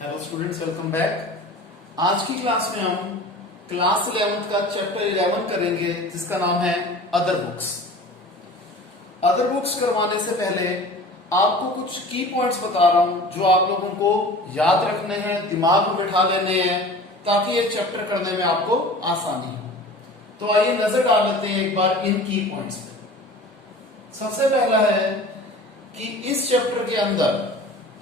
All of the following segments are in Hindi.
Hello students, welcome back. आज की क्लास में हम क्लास 11th का चैप्टर 11 करेंगे जिसका नाम है अदर बुक्स। अदर बुक्स करवाने से पहले आपको कुछ की पॉइंट्स बता रहा हूं जो आप लोगों को याद रखने हैं, दिमाग में बिठा लेने हैं ताकि ये चैप्टर करने में आपको आसानी हो। तो आइए नजर डाल लेते हैं एक बार इन की पॉइंट्स पे। सबसे पहला है कि इस चैप्टर के अंदर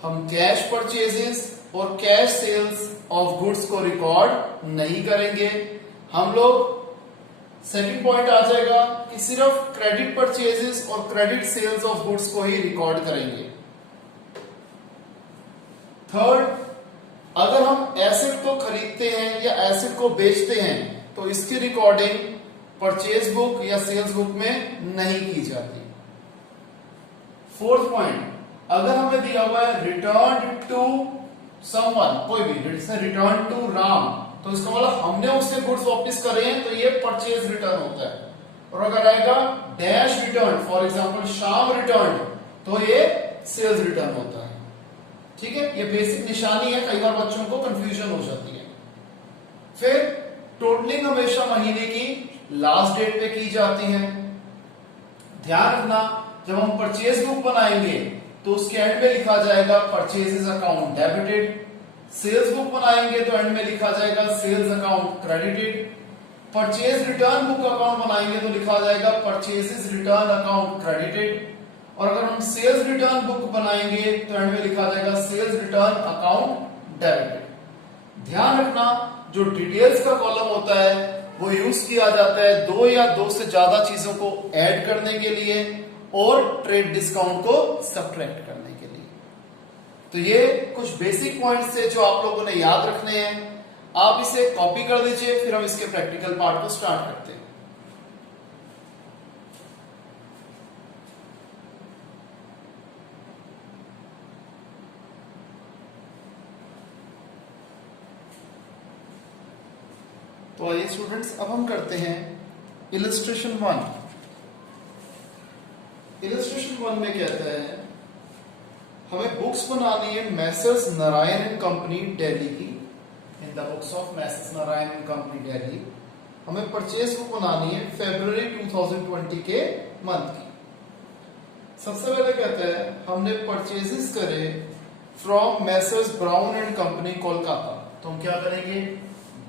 हम कैश परचेजेस और कैश सेल्स ऑफ गुड्स को रिकॉर्ड नहीं करेंगे। हम लोग सेकंड पॉइंट आ जाएगा कि सिर्फ क्रेडिट परचेजेस और क्रेडिट सेल्स ऑफ गुड्स को ही रिकॉर्ड करेंगे। थर्ड, अगर हम एसेट को खरीदते हैं या एसेट को बेचते हैं तो इसकी रिकॉर्डिंग परचेज बुक या सेल्स बुक में नहीं की जाती। फोर्थ पॉइंट, अगर हमें दिया हुआ है रिटर्न टू समवन, कोई भी जैसे रिटर्न टू राम, तो इसका मतलब हमने उससे गुड्स वापस करे हैं तो ये परचेज रिटर्न होता है। और अगर आएगा dash return, for example Shyam return, तो ये सेल्स रिटर्न होता है। ठीक है, ये बेसिक निशानी है, कई बार बच्चों को कंफ्यूजन हो जाती है। फिर टोटलिंग हमेशा महीने की लास्ट डेट पे की जाती है। ध्यान रखना, जब हम परचेज बुक बनाएंगे तो उसके एंड में लिखा जाएगा purchases account debited. Sales book बनाएंगे तो एंड में लिखा जाएगा sales account credited. Purchase return book account बनाएंगे तो लिखा जाएगा परचेजेस रिटर्न अकाउंट क्रेडिटेड। और अगर हम सेल्स रिटर्न बुक बनाएंगे तो एंड में लिखा जाएगा सेल्स रिटर्न अकाउंट डेबिटेड। ध्यान रखना, जो डिटेल्स का कॉलम होता है वो यूज किया जाता है दो या दो से ज्यादा चीजों को ऐड करने के लिए और ट्रेड डिस्काउंट को सब्ट्रैक्ट करने के लिए। तो ये कुछ बेसिक पॉइंट्स थे जो आप लोगों ने याद रखने हैं। आप इसे कॉपी कर लीजिए, फिर हम इसके प्रैक्टिकल पार्ट को स्टार्ट करते हैं। तो आइए स्टूडेंट्स, अब हम करते हैं इलस्ट्रेशन 1। इलस्ट्रेशन 1 में कहता है हमें बुक्स बनानी है Messrs Narayan and company Delhi की। In the books of Messrs Narayan and company Delhi हमें परचेज बुक बनानी है फरवरी 2020 के मंथ की। सबसे पहले कहता है हमने परचेजेस करे from Messrs brown and company Kolkata. तो हम क्या करेंगे,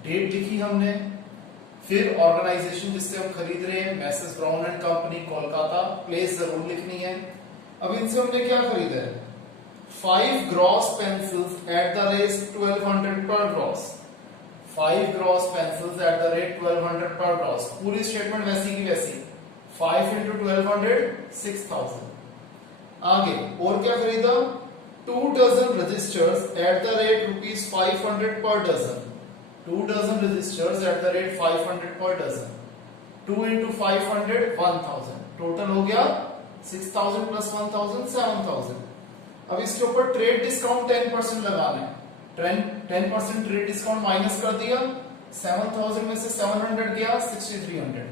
डेट लिखी हमने, फिर ऑर्गेनाइजेशन जिससे हम खरीद रहे हैं message brown and company Kolkata, place जरूर लिखनी है। अब इनसे हमने क्या खरीदा है, 5 gross pencils eight the rate 1200 पर gross. 5 gross pencils eight the rate 1200 पर ग्रॉस। पूरी स्टेटमेंट वैसी की वैसी, 5 into 1200 6000। आगे और क्या खरीदा, 2 dozen registers at the rate ₹500 per dozen. 2 dozen registers at the rate 500 per dozen. 2 into 500 1000। Total हो गया 6000 प्लस 1000 7000। अब इसके ऊपर ट्रेड डिस्काउंट 10% लगाना है। 10% ट्रेड डिस्काउंट माइनस कर दिया, 7000 में से 700 गया 6300।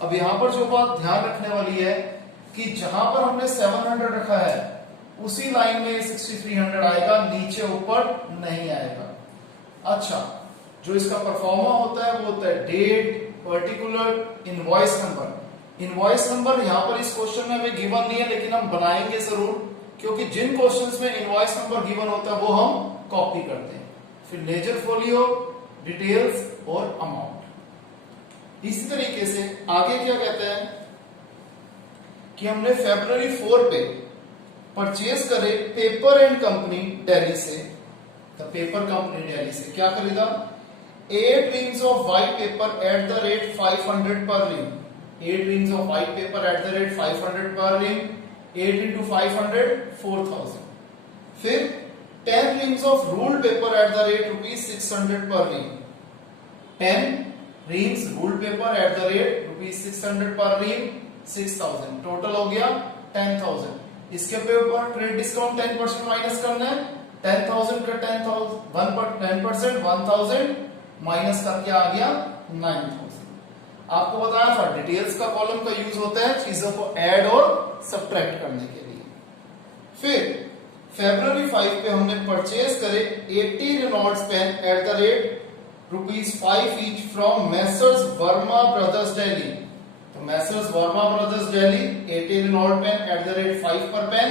अब यहां पर जो बात ध्यान रखने वाली है कि जहां पर हमने 700 रखा है उसी लाइन में 6300 आएगा, नीचे ऊपर नहीं आएगा। अच्छा, जो इसका परफॉर्मा होता है वो होता है date, particular, invoice number. Invoice number यहां पर इस क्वेश्चन में हमें गिवन नहीं है, लेकिन हम बनाएंगे जरूर, क्योंकि जिन क्वेश्चंस में इनवॉइस नंबर गिवन होता है वो हम कॉपी करते हैं। फिर लेजर फोलियो, डिटेल्स और अमाउंट। इसी तरीके से आगे क्या कहते हैं कि हमने फरवरी 4 पे परचेज करे पेपर एंड कंपनी दिल्ली से। द पेपर कंपनी दिल्ली से क्या खरीदा, 8 reams of white paper at the rate 500 per ream। 8 reams of white paper at the rate 500 per ream। 8 into 500 4000। फिर 10 reams of ruled paper at the rate ₹600 per ream। 10 reams ruled paper at the rate ₹600 per ream 6000। Total हो गया 10000। इसके ऊपर ट्रेड डिस्काउंट 10% माइनस करना है। 10000 का 10% 1000 माइनस करके आ गया 9000। आपको बताया था डिटेल्स का कॉलम का यूज होता है चीजों को ऐड और सब्ट्रैक्ट करने के लिए। फिर फरवरी 5 पे हमने परचेज करे 80 Reynolds pen at the rate ₹5 each from Messrs Verma brothers Delhi. तो Messrs Verma brothers Delhi 80 Reynold pen at the rate 5 पर पेन।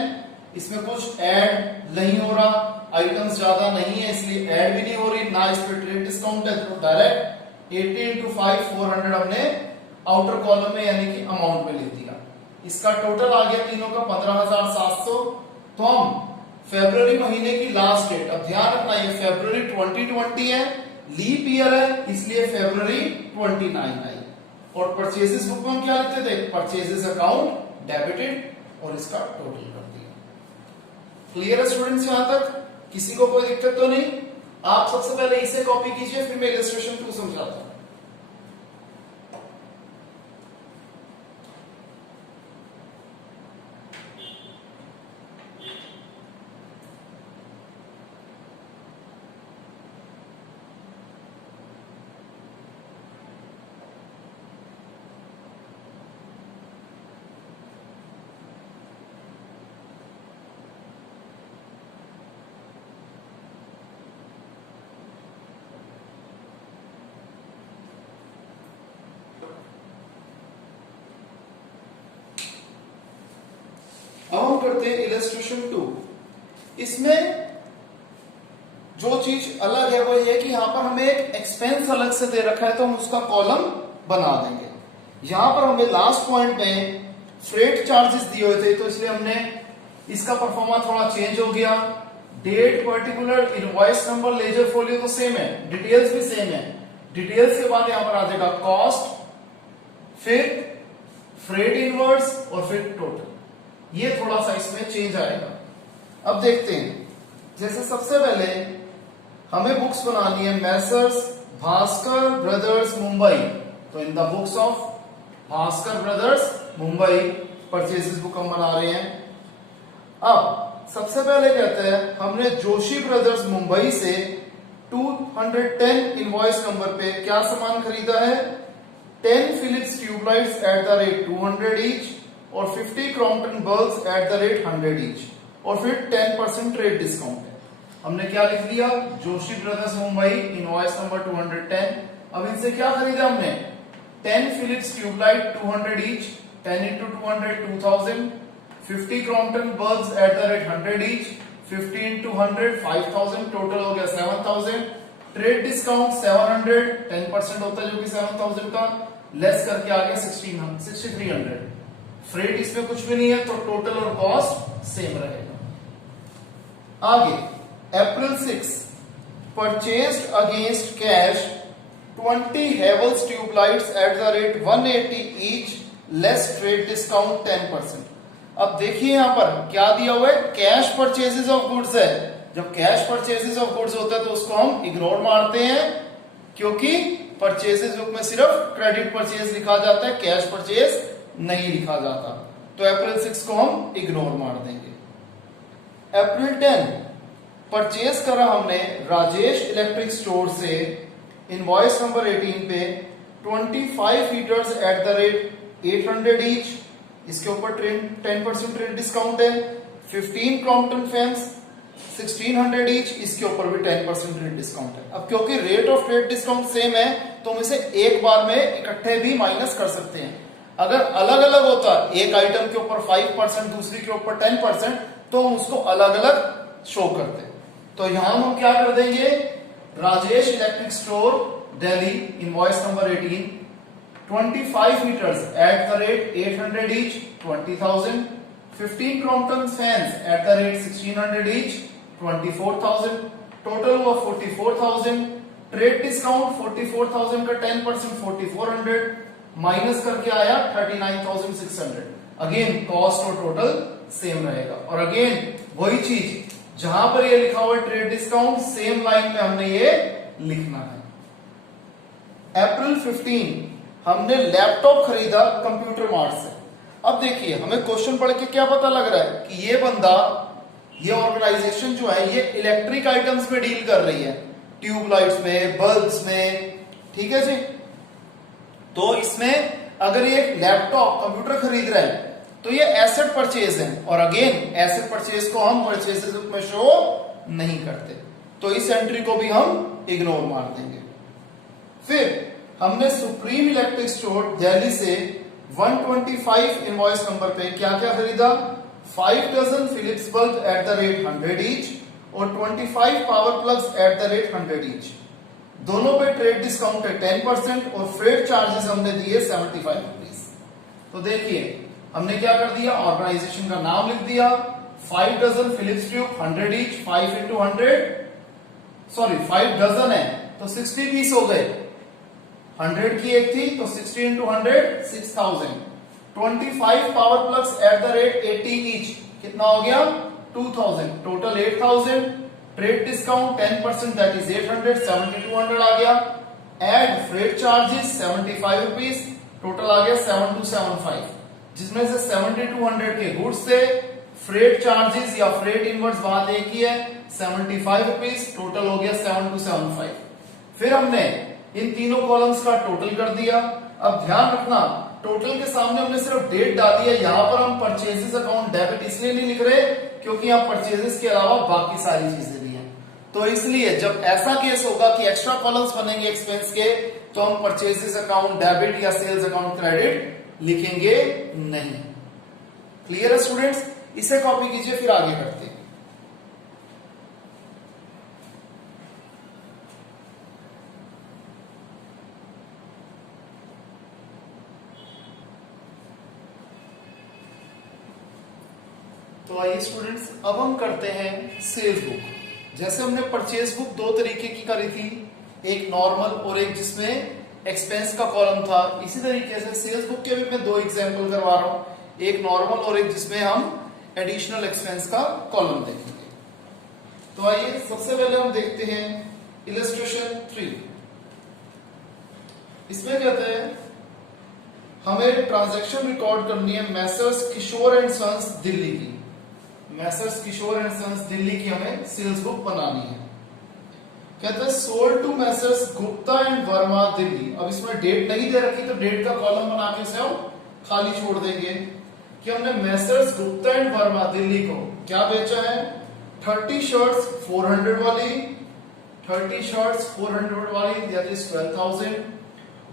इसमें कुछ ऐड नहीं हो रहा, आइटम्स ज्यादा नहीं है इसलिए ऐड भी नहीं हो रही, ना इस पे ट्रेड डिस्काउंट है, तो डायरेक्ट 80 into 5 400 हमने आउटर कॉलम में यानी कि अमाउंट में लिख दिया। इसका टोटल आ गया तीनों का 15,700। तो हम फरवरी महीने की लास्ट डेट, अब ध्यान रखना ये फरवरी 2020 है, लीप ईयर है, इसलिए फरवरी 29 आई। और परचेजेस बुक में हम क्या लिखते थे, परचेजेस अकाउंट डेबिटेड और इसका टोटल कर दिया। क्लियर है स्टूडेंट्स? यहां तक किसी को कोई दिक्कत तो नहीं? आप सबसे पहले इसे कॉपी कीजिए, फिर मैं इलस्ट्रेशन 2 समझाता हूं। अब हम करते हैं इलस्ट्रेशन 2। इसमें जो चीज अलग है वो ये कि यहां पर हमें एक एक्सपेंस अलग से दे रखा है, तो हम उसका कॉलम बना देंगे। यहां पर हमें लास्ट पॉइंट में फ्रेट चार्जेस दिए हुए थे, तो इसलिए हमने इसका परफॉर्मा थोड़ा चेंज हो गया। Date, particular, invoice number, ledger folio तो सेम है, डिटेल्स भी सेम है। डिटेल्स के बाद यहां पर आ जाएगा कॉस्ट, फिर फ्रेट इनवर्स और फिर टोटल। ये थोड़ा सा इसमें चेंज आएगा। अब देखते हैं, जैसे सबसे पहले हमें बुक्स बनानी है मैसर्स भास्कर ब्रदर्स मुंबई। तो इन the books of Bhaskar brothers Mumbai purchases book हम बना रहे हैं। अब सबसे पहले कहते हैं हमने जोशी ब्रदर्स मुंबई से 210 इनवॉइस नंबर पे क्या सामान खरीदा है, 10 Philips tubelights at the rate 200 each और 50 Crompton bulbs at the rate 100 each और फिर 10% ट्रेड डिस्काउंट है। हमने क्या लिख दिया, Joshi brothers Mumbai invoice number 210। अब इनसे क्या खरीदा हमने, 10 Philips tubelight 200 each, 10 into 200 2000, 50 Crompton bulbs at the rate 100 each, 50 into 100 5000, total हो गया 7000। ट्रेड डिस्काउंट 700, 10% होता है जो कि 7000 का, लेस करके आ गया 6300। फ्रेट इसमें कुछ भी नहीं है, तो टोटल और कॉस्ट सेम रहेगा। आगे अप्रैल 6 purchased against cash 20 Havells tubelights at the rate 180 each, less trade discount 10%। अब देखिए यहां पर क्या दिया हुआ है, कैश परचेजेस ऑफ गुड्स है। जब कैश परचेजेस ऑफ गुड्स होता है तो उसको हम इग्नोर मारते हैं, क्योंकि परचेजेस बुक में सिर्फ क्रेडिट परचेज लिखा जाता है, कैश परचेज नहीं लिखा जाता। तो अप्रैल 6 को हम इग्नोर मार देंगे। अप्रैल 10 परचेज करा हमने राजेश इलेक्ट्रिक स्टोर से इनवॉइस नंबर 18 पे 25 heaters eight the rate 800 each, इसके ऊपर 10% ट्रेड डिस्काउंट है। 15 क्रॉम्पटन फैंस 1600 ईच, इसके ऊपर भी 10% ट्रेड डिस्काउंट है। अब क्योंकि rate of trade discount same है तो हम इसे एक बार में इकट्ठे भी माइनस कर सकते हैं। अगर अलग अलग होता, एक आइटम के ऊपर 5% दूसरी के ऊपर 10%, तो हम उसको अलग अलग शो करते। तो यहां हम क्या कर देंगे, Rajesh electric store Delhi invoice number 18 25 heaters eight the rate 800 each 20,000, 15 Crompton fans eight the rate 1600 each 24,000, total हुआ 44,000। ट्रेड डिस्काउंट 44,000 का 10% 4400 माइनस करके आया 39,600। अगेन कॉस्ट और टोटल सेम रहेगा। और अगेन वही चीज, जहां पर ये लिखा हुआ ट्रेड डिस्काउंट सेम लाइन में हमने ये लिखना है। अप्रैल 15 हमने लैपटॉप खरीदा कंप्यूटर मार्ट से। अब देखिए हमें क्वेश्चन पढ़ के क्या पता लग रहा है कि ये बंदा, ये ऑर्गेनाइजेशन जो है ये इलेक्ट्रिक आइटम्स में डील कर रही है, ट्यूबलाइट्स में, बल्ब्स में, ठीक है जी। तो इसमें अगर ये एक लैपटॉप कंप्यूटर खरीद रहा है तो ये एसेट परचेज है, और अगेन एसेट परचेज को हम परचेजेस बुक में शो नहीं करते, तो इस एंट्री को भी हम इग्नोर मार देंगे। फिर हमने सुप्रीम इलेक्ट्रिक स्टोर दिल्ली से 125 इनवॉइस नंबर पे क्या क्या खरीदा, 5 dozen Philips bulb at the rate 100 each और 25 power plugs at the rate 100 each. दोनों पे ट्रेड डिस्काउंट है 10% और फ्रेट चार्जेस हमने दिए 75 रुपीज। तो देखिए हमने क्या कर दिया, ऑर्गेनाइजेशन का नाम लिख दिया, 5 dozen Philips tube 100 each, 5 into 100 sorry 5 dozen है तो 60 पीस हो गए, 100 की एक थी तो 60 into 100 6000, 25 power plugs at the rate 80 each कितना हो गया 2000, total 8000, trade discount 10% that is 800, 7200 आ गया, add freight charges 75 rupees, total आ गया 7275, जिसमें से 7200 के गुड्स थे, फ्रेट चार्जेस या फ्रेट इनवर्स बात एक ही है 75 रुपीज, टोटल हो गया 7275। फिर हमने इन तीनों कॉलम्स का टोटल कर दिया। अब ध्यान रखना टोटल के सामने हमने सिर्फ डेट डाली है, यहां पर हम परचेजेस अकाउंट डेबिट इसलिए नहीं लिख रहे क्योंकि यहाँ परचेजेस के अलावा बाकी सारी चीजें दी हैं, तो इसलिए जब ऐसा केस होगा कि एक्स्ट्रा कॉलम्स बनेंगे एक्सपेंस के तो हम परचेजेस अकाउंट डेबिट या सेल्स अकाउंट क्रेडिट लिखेंगे नहीं। क्लियर है स्टूडेंट्स, इसे कॉपी कीजिए फिर आगे करते हैं। तो आइए स्टूडेंट्स अब हम करते हैं सेल्स बुक। जैसे हमने परचेज बुक दो तरीके की करी थी, एक नॉर्मल और एक जिसमें एक्सपेंस का कॉलम था, इसी तरीके से सेल्स बुक के भी मैं दो एग्जांपल करवा रहा हूं, एक नॉर्मल और एक जिसमें हम एडिशनल एक्सपेंस का कॉलम देखेंगे। तो आइए सबसे पहले हम देखते हैं इलस्ट्रेशन 3। इसमें कहते हैं हमें ट्रांजैक्शन रिकॉर्ड करनी है Messrs Kishore and sons Delhi की, Messrs Kishore and sons Delhi की हमें सेल्स बुक बनानी है। कहते हैं sold to Messrs Gupta and Verma Delhi. अब इसमें डेट नहीं दे रखी तो डेट का कॉलम बना के उसे हम खाली छोड़ देंगे कि हमने मैसर्स गुप्ता एंड वर्मा दिल्ली को क्या बेचा है, 30 शर्ट्स 400 वाली, 30 शर्ट्स 400 वाली दैट इज 12,000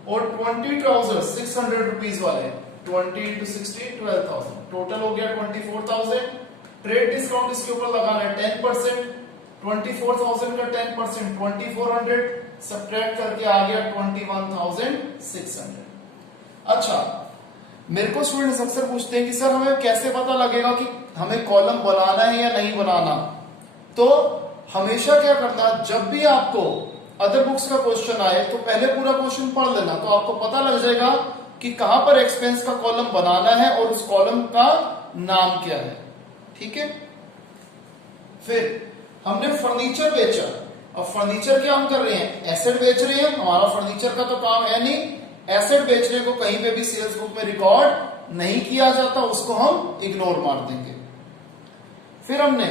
और 20 ट्राउजर्स 600 रुपीज वाले, 20 इंटू 60 12,000, टोटल हो गया 24,000। ट्रेड डिस्काउंट इसके ऊपर लगाना है 10%, 24,000 का 10% 2400, सब्ट्रैक्ट करके आ गया 21,600। अच्छा, मेरे को स्टूडेंट्स अक्सर पूछते हैं कि सर हमें कैसे पता लगेगा कि हमें कॉलम बनाना है या नहीं बनाना। तो हमेशा क्या करना, जब भी आपको अदर बुक्स का क्वेश्चन आए तो पहले पूरा क्वेश्चन पढ़ लेना, तो आपको पता लग जाएगा कि कहां पर एक्सपेंस का कॉलम बनाना है और उस कॉलम का नाम क्या है। ठीक है, फिर हमने फर्नीचर बेचा। अब फर्नीचर क्या हम कर रहे हैं, एसेट बेच रहे हैं, हमारा फर्नीचर का तो काम है नहीं, एसेट बेचने को कहीं पे भी सेल्स बुक में रिकॉर्ड नहीं किया जाता, उसको हम इग्नोर मार देंगे। फिर हमने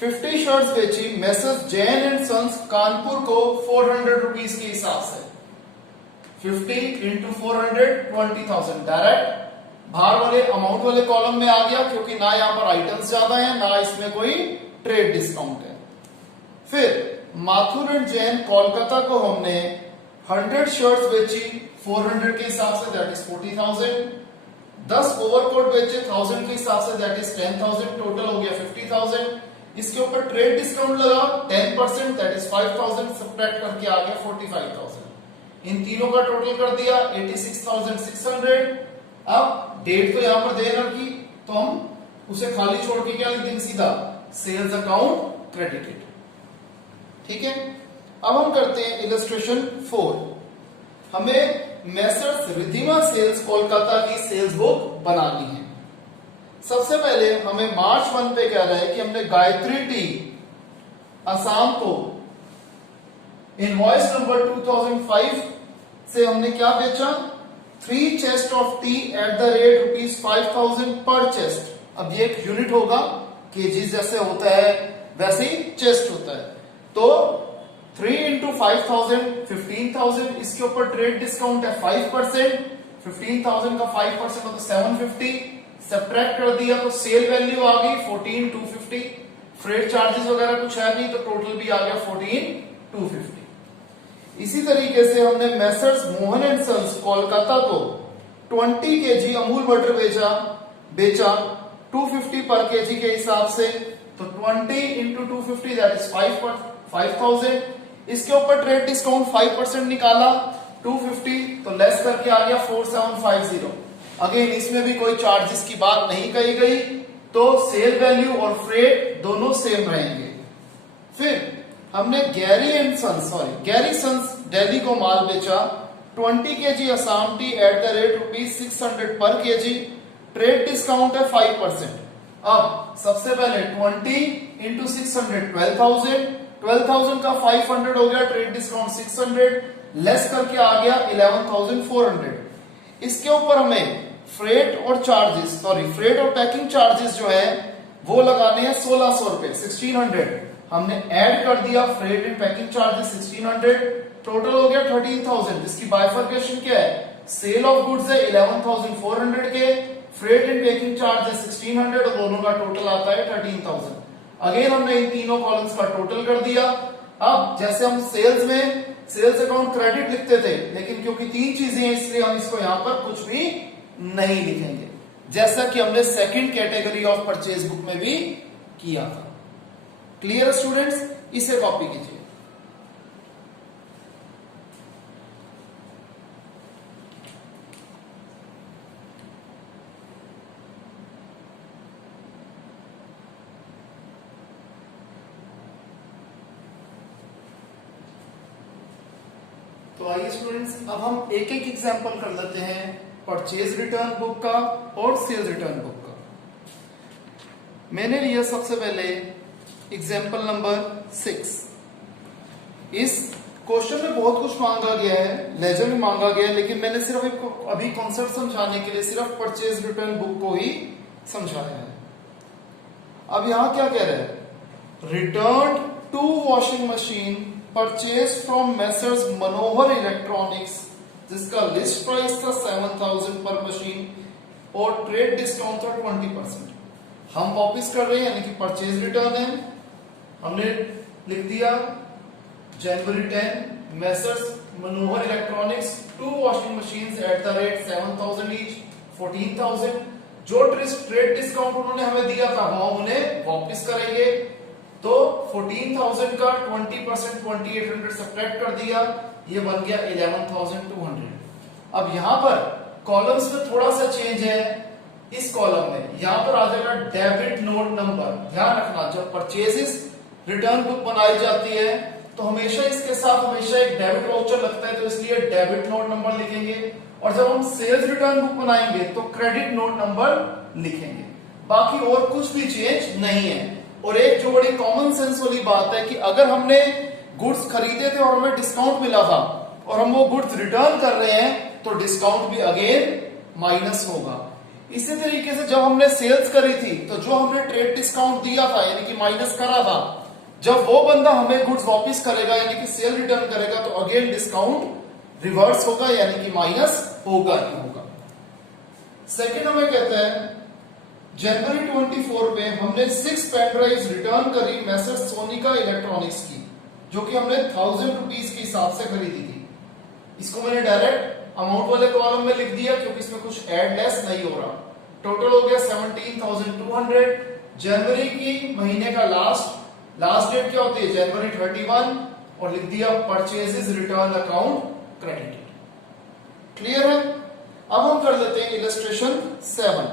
50 शर्ट्स बेची messrs Jain and sons Kanpur को 400 रुपीज के हिसाब से, 50 इंटू 400 20,000 डायरेक्ट बाहर वाले अमाउंट वाले कॉलम में आ गया क्योंकि ना यहां पर आइटम्स ज्यादा है ना इसमें कोई ट्रेड डिस्काउंट है। फिर माथुर एंड जैन कोलकाता को हमने 100 शर्ट्स बेची 400 के हिसाब से दैट इज 40,000, 10 ओवरकोट बेचे 1000 के हिसाब से दैट इज 10,000, टोटल हो गया 50,000। इसके ऊपर ट्रेड डिस्काउंट लगा 10% दैट इज 5,000, सब्ट्रैक्ट करके आ गया 45,000। इन तीनों का टोटल कर दिया 86,600। अब डेट तो यहां पर दे रखी तो हम उसे खाली छोड़ के क्या लिख देंगे, सीधा सेल्स अकाउंट क्रेडिटेड। ठीक है, अब हम करते हैं इलस्ट्रेशन 4। हमें मैसर्स रिधिमा सेल्स कोलकाता की सेल्स बुक बनानी है। सबसे पहले हमें मार्च 1 पे कह रहा है कि हमने गायत्री टी असम को इनवॉइस नंबर 2005 से हमने क्या बेचा, 3 chest of T eight the rate ₹5,000 पर चेस्ट। अब ये एक यूनिट होगा, केजीज जैसे होता है वैसे ही चेस्ट होता है, तो 3 इंटू 5,000 15,000, इसके ऊपर ट्रेड डिस्काउंट है 5%, 15,000 का 5% होता है 750, सब्ट्रैक्ट कर दिया तो सेल वैल्यू आ गई 14,250, फ्रेट चार्जेस वगैरह कुछ है नहीं तो टोटल भी आ गया 14,250। इसी तरीके से हमने messrs Mohan and sons Kolkata को 20 केजी अमूल बटर बेचा 250 पर केजी के हिसाब से, तो 20 इंटू 250 दैट इज 5,000। इसके ऊपर ट्रेड डिस्काउंट 5% निकाला 250 तो लेस करके आ गया 4750। अगेन इसमें भी कोई चार्जेस की बात नहीं कही गई, तो सेल वैल्यू और फ्रेट दोनों सेम रहेंगे। फिर हमने गैरी सन्स दिल्ली को माल बेचा 20 KG Assam T eight the rate ₹600 पर केजी, ट्रेड डिस्काउंट है 5%। अब सबसे पहले 20 इंटू 600 12,000 का 500 हो गया, ट्रेड डिस्काउंट 600 लेस करके आ गया 11,400। इसके ऊपर हमें फ्रेट और पैकिंग चार्जेस जो है वो लगाने हैं 1,600 रुपए 1,600। हमने ऐड कर दिया freight and packing charges 1,600, total हो गया 13,000। इसकी बाइफर्केशन क्या है, सेल ऑफ गुड्स है 11,400 के, फ्रेट एंड पैकिंग चार्जेस 1,600 और दोनों का टोटल आता है 13,000। अगेन हमने इन तीनों कॉलम्स का टोटल कर दिया। अब जैसे हम सेल्स अकाउंट क्रेडिट लिखते थे, लेकिन क्योंकि तीन चीजें हैं इसलिए हम इसको यहां पर कुछ भी नहीं लिखेंगे, जैसा कि हमने second category of purchase book में भी किया था। क्लियर स्टूडेंट्स, इसे कॉपी कीजिए। तो आइए स्टूडेंट्स, अब हम एक एक एग्जांपल कर लेते हैं परचेज रिटर्न बुक का और सेल्स रिटर्न बुक का। मैंने लिया सबसे पहले एग्जांपल नंबर 6। इस क्वेश्चन में बहुत कुछ मांगा गया है, लेजर में मांगा गया है, लेकिन मैंने सिर्फ अभी कॉन्सेप्ट समझाने के लिए सिर्फ परचेज रिटर्न बुक को ही समझाया है। अब यहां क्या कह रहा है, return 2 washing machine purchase from messrs Manohar electronics, जिसका लिस्ट प्राइस था 7,000 पर मशीन और ट्रेड डिस्काउंट था 20%। हम वापस कर रहे हैं, यानी कि परचेज रिटर्न है। हमने लिख दिया जनवरी 10 messrs Manohar electronics 2 washing machine eight the rate 7,000 each 14,000। जो ट्रेड डिस्काउंट उन्होंने हमें दिया था वो हम उन्हें वापस करेंगे, तो 14,000 का 20% 2,800 सब्ट्रैक्ट कर दिया, ये बन गया 11,200। अब यहां पर कॉलम्स में थोड़ा सा चेंज है। इस कॉलम में यहां पर आ जाएगा डेबिट नोट नंबर। ध्यान रखना, जब परचेजेस रिटर्न बुक बनाई जाती है तो हमेशा इसके साथ हमेशा एक डेबिट वाउचर लगता है, तो इसलिए डेबिट नोट नंबर लिखेंगे। और जब हम सेल्स रिटर्न बुक बनाएंगे तो क्रेडिट नोट नंबर लिखेंगे। बाकी और कुछ भी चेंज नहीं है। और एक जो बड़ी कॉमन सेंस वाली बात है कि अगर हमने गुड्स खरीदे थे और हमें डिस्काउंट मिला था और हम वो गुड्स रिटर्न कर रहे हैं तो डिस्काउंट भी अगेन माइनस होगा। इसी तरीके से जब हमने सेल्स करी थी तो जो हमने ट्रेड डिस्काउंट दिया था यानी कि माइनस करा था, जब वो बंदा हमें गुड्स वापस करेगा यानी कि सेल रिटर्न करेगा तो अगेन डिस्काउंट रिवर्स होगा, यानी कि माइनस होगा ही होगा। सेकेंड हमें कहता है जनवरी 24 में हमने 6 पेन ड्राइव रिटर्न करी मैसर्स सोनिका इलेक्ट्रॉनिक्स की, जो कि हमने 1,000 रुपीज के हिसाब से खरीदी थी। इसको मैंने डायरेक्ट अमाउंट वाले कॉलम में लिख दिया क्योंकि इसमें कुछ ऐड लेस नहीं हो रहा। टोटल हो गया 17,200। जनवरी की महीने का लास्ट डेट क्या होती है, जनवरी 31, और लिख दिया purchases return account credited. Clear है। अब हम कर लेते हैं इलस्ट्रेशन 7।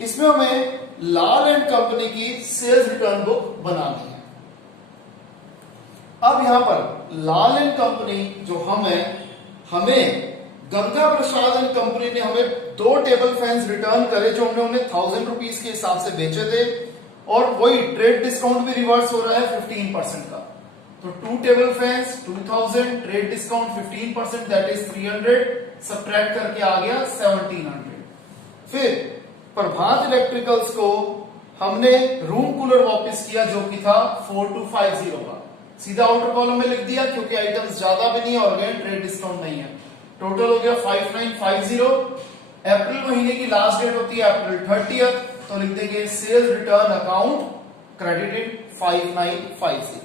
इसमें हमें लाल एंड कंपनी की सेल्स रिटर्न बुक बनानी है। अब यहां पर लाल एंड कंपनी जो हमें गंगा प्रसाद एंड कंपनी ने हमें 2 टेबल फैंस रिटर्न करे जो हमने उन्हें 1,000 रुपीज के हिसाब से बेचे थे, और वही ट्रेड डिस्काउंट भी रिवर्स हो रहा है 15% का। तो 2 table fans 2,000, trade discount 15% that is 300, subtract करके आ गया 1,700। फिर प्रभात इलेक्ट्रिकल्स को हमने रूम कूलर वापस किया जो कि था 4250 का, सीधा आउटर कॉलम में लिख दिया क्योंकि आइटम्स ज्यादा भी नहीं है और अगेन ट्रेड डिस्काउंट नहीं है। टोटल हो गया 5950। अप्रैल महीने की लास्ट डेट होती है अप्रैल 30th, तो लिख देंगे सेल्स रिटर्न अकाउंट क्रेडिटेड 5950।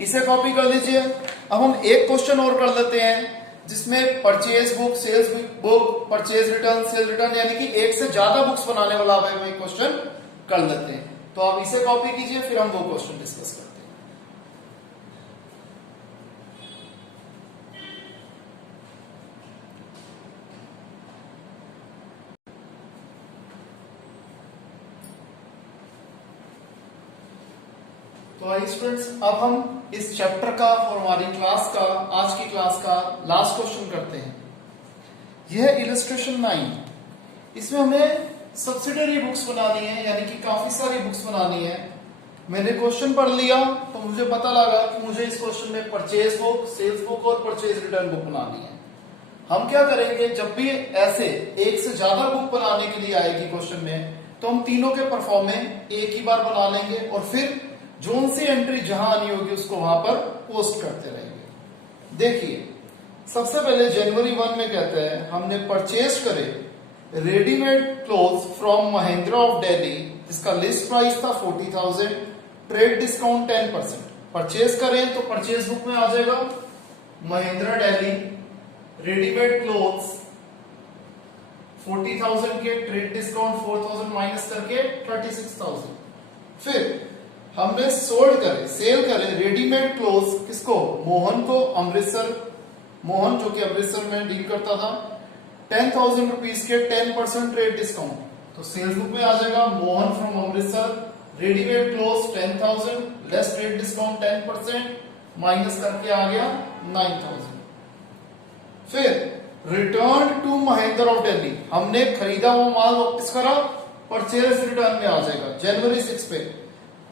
इसे कॉपी कर लीजिए। अब हम एक क्वेश्चन और कर लेते हैं जिसमें purchase book, sales book, purchase return, sale return, यानी कि एक से ज्यादा बुक्स बनाने वाला हम एक क्वेश्चन कर लेते हैं। तो आप इसे कॉपी कीजिए, फिर हम वो क्वेश्चन डिस्कस करते हैं। तो आइए स्टूडेंट्स, अब हम इस चैप्टर का और हमारी क्लास का, आज की क्लास का लास्ट क्वेश्चन करते हैं। यह इलस्ट्रेशन 9, इसमें हमें सब्सिडरी बुक्स बनानी है, यानी कि काफी सारी बुक्स बनानी है। मैंने क्वेश्चन पढ़ लिया तो मुझे पता लगा कि मुझे इस क्वेश्चन में परचेज बुक, सेल्स बुक और परचेज रिटर्न बुक बनानी है। हम क्या करेंगे, जब भी ऐसे एक से ज्यादा बुक बनाने के लिए आएगी क्वेश्चन में, तो हम तीनों के परफॉर्मेंस एक ही बार बना लेंगे और फिर जोन सी एंट्री जहां आनी होगी उसको वहां पर पोस्ट करते रहेंगे। देखिए, सबसे पहले जनवरी 1 में कहते हैं हमने परचेज करे readymade cloth from Mahindra of Delhi, जिसका लिस्ट प्राइस था 40,000, ट्रेड डिस्काउंट 10%। परचेज करें तो परचेज बुक में आ जाएगा महिंद्रा दिल्ली रेडीमेड क्लोथ्स 40,000 के, ट्रेड डिस्काउंट 4,000 माइनस करके 36,000। फिर हमने सोल्ड करे, सेल करे रेडीमेड क्लोथ्स किसको, मोहन को, अमृतसर, मोहन जो कि अमृतसर में डील करता था, 10,000 रुपीज के 10% ट्रेड डिस्काउंट। तो सेल्स बुक में आ जाएगा Mohan from Amritsar readymade clothes 10,000 less trade discount 10% minus करके आ गया 9,000। फिर return to Mahindra of Delhi, हमने खरीदा हुआ माल वापस करा, परचेज रिटर्न में आ जाएगा जनवरी 6 पे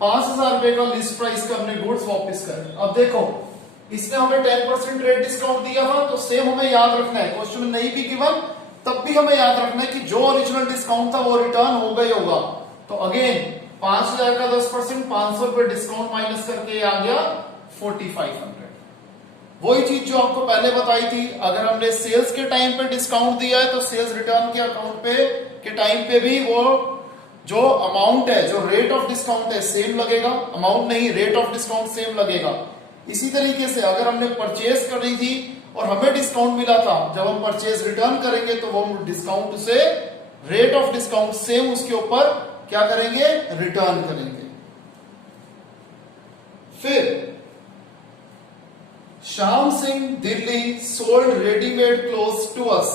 5,000 रुपए का लिस्ट प्राइस का हमने गुड्स वापस करे। अब देखो, इसने हमें 10% रेट डिस्काउंट दिया था, तो सेम हमें याद रखना है, क्वेश्चन में नहीं भी गिवन तब भी हमें याद रखना है कि जो ओरिजिनल डिस्काउंट था वो रिटर्न हो गई होगा। तो अगेन 5,000 का 10%, 500 रुपए डिस्काउंट माइनस करके आ गया 4,500। वही चीज जो आपको पहले बताई थी, अगर हमने सेल्स के टाइम पे डिस्काउंट दिया है तो सेल्स रिटर्न के अकाउंट पे के टाइम पे भी वो जो अमाउंट है, जो रेट ऑफ डिस्काउंट है सेम लगेगा, अमाउंट नहीं रेट ऑफ डिस्काउंट सेम लगेगा। इसी तरीके से अगर हमने परचेज करी थी और हमें डिस्काउंट मिला था, जब हम परचेज रिटर्न करेंगे तो वो डिस्काउंट से रेट ऑफ डिस्काउंट सेम उसके ऊपर क्या करेंगे, रिटर्न करेंगे। फिर Shyam Singh Delhi sold readymade clothes to us.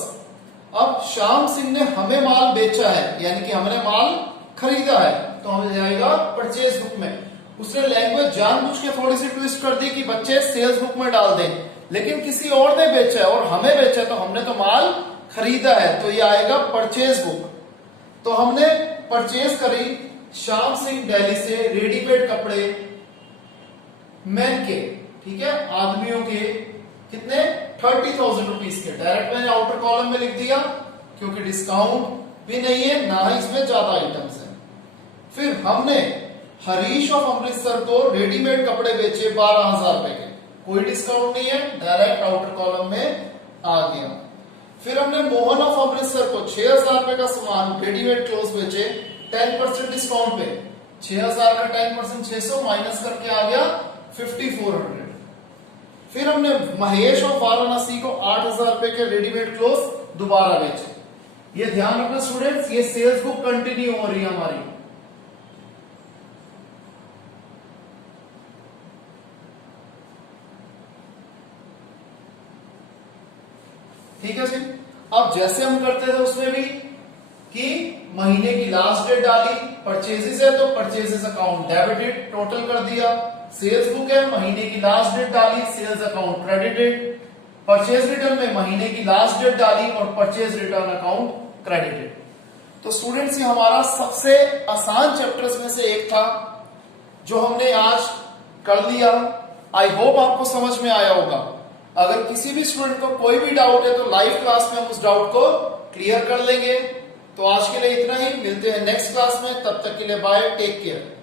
अब श्याम सिंह ने हमें माल बेचा है, यानी कि हमने माल खरीदा है, तो हमें जाएगा परचेज बुक में। उसने लैंग्वेज जानबूझ के थोड़ी सी ट्विस्ट कर दी कि बच्चे सेल्स बुक में डाल दें, लेकिन किसी और ने बेचा है और हमें बेचा है, तो हमने तो माल खरीदा है, तो ये आएगा परचेज बुक। तो हमने परचेज करी श्याम सिंह दिल्ली से रेडीमेड कपड़े मैन के, ठीक है, आदमियों के, कितने 30,000 रुपीज के। डायरेक्ट मैंने आउटर कॉलम में लिख दिया क्योंकि डिस्काउंट भी नहीं है, ना ही इसमें ज्यादा आइटम्स है। फिर हमने हरीश ऑफ अमृतसर को रेडीमेड कपड़े बेचे 12,000 रुपए के, कोई डिस्काउंट नहीं है, डायरेक्ट आउटर कॉलम में आ गया। फिर हमने मोहन ऑफ अमृतसर को 6,000 रुपए का सामान रेडीमेड क्लोथ्स बेचे 10% डिस्काउंट पे, 6,000 का 10% 600 माइनस करके आ गया 5,400। फिर हमने महेश ऑफ वाराणसी को 8,000 रुपए के रेडीमेड क्लोथ्स दोबारा बेचे। ये ध्यान रखना स्टूडेंट्स, ये सेल्स बुक कंटिन्यू हो रही है हमारी। ठीक है जी। अब जैसे हम करते थे उसमें भी कि महीने की लास्ट डेट डाली, परचेजेस है तो परचेजेस अकाउंट डेबिटेड टोटल कर दिया, सेल्स बुक है महीने की लास्ट डेट डाली, sales account credited, purchase return में महीने की लास्ट डेट डाली और परचेज रिटर्न अकाउंट क्रेडिटेड। तो स्टूडेंट्स ये हमारा सबसे आसान चैप्टर्स में से एक था जो हमने आज कर लिया। आई होप आपको समझ में आया होगा। अगर किसी भी स्टूडेंट को कोई भी डाउट है तो लाइव क्लास में हम उस डाउट को क्लियर कर लेंगे। तो आज के लिए इतना ही, मिलते हैं नेक्स्ट क्लास में, तब तक के लिए बाय, टेक केयर।